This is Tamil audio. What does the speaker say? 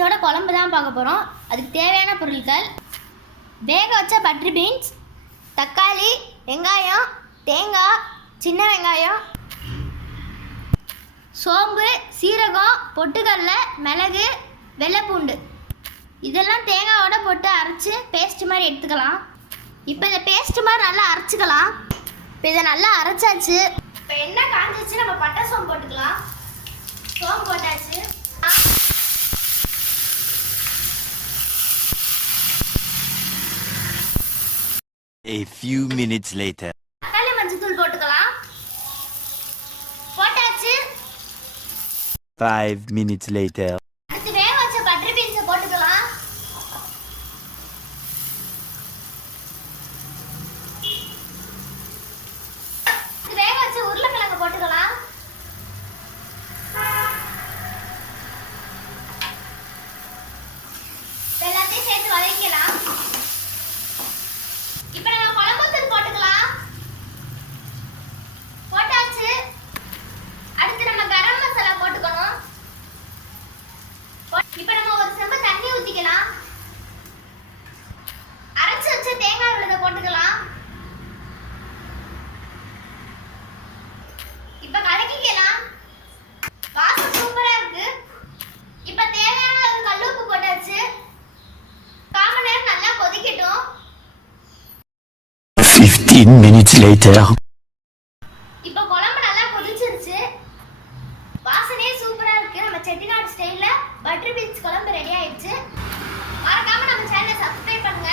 பீன்ஸோட குழம்பு தான் பார்க்க போகிறோம். அதுக்கு தேவையான பொருட்கள்: வேக வச்ச பட்டர் பீன்ஸ், தக்காளி, வெங்காயம், தேங்காய், சின்ன வெங்காயம், சோம்பு, சீரகம், பொட்டுக்கடலை, மிளகு, வெள்ளைப்பூண்டு. இதெல்லாம் தேங்காயோட போட்டு அரைச்சி பேஸ்ட் மாதிரி எடுத்துக்கலாம். இப்போ இந்த பேஸ்ட் மாதிரி நல்லா அரைச்சிக்கலாம். இப்போ இதை நல்லா அரைச்சாச்சு. இப்போ எண்ணெய் காஞ்சிச்சு, நம்ம பட்டை சோம்பு போட்டுக்கலாம். சோம்பு போட்டாச்சு. A few minutes later. தக்காளி மஞ்சள் போட்டுக்கலாம். போட்டாச்சு. 5 minutes later. அடுத்து வேக வச்ச பட்டர் பீன்ஸ் போட்டுக்கலாம். வேக வச்ச உருளைக்கிழங்கு போட்டுக்கலாம். எல்லாத்தையும் சேர்த்து வதக்கலாம். இப்போ நம்ம குழம்புத்தூள் போட்டுக்கலாம். போட்டாச்சு. அடுத்து நம்ம கரம் மசாலா போட்டுக்கணும். இப்போ நம்ம ஒரு செம்பு தண்ணி ஊத்திக்கலாம். அரைச்சு வச்ச தேங்காய் விழுத போட்டுக்கலாம். இப்போ கலக்கிக்கலாம். வாசம் சூப்பரா இருக்கு. இப்போ தேவையான அளவு கல்லுப்பு போட்டாச்சு. 1/4 மணி நேரம் நல்லா கொதிக்கட்டும். 15 minutes later. இப்போ குழம்பு நல்லா கொதிச்சிருச்சு. வாசனையே சூப்பரா இருக்கு. நம்ம செட்டிநாடு ஸ்டைல்ல பட்டர் பீன்ஸ் குழம்பு ரெடி ஆயிடுச்சு. மறக்காம நம்ம சேனலை சப்ஸ்கிரைப் பண்ணுங்க.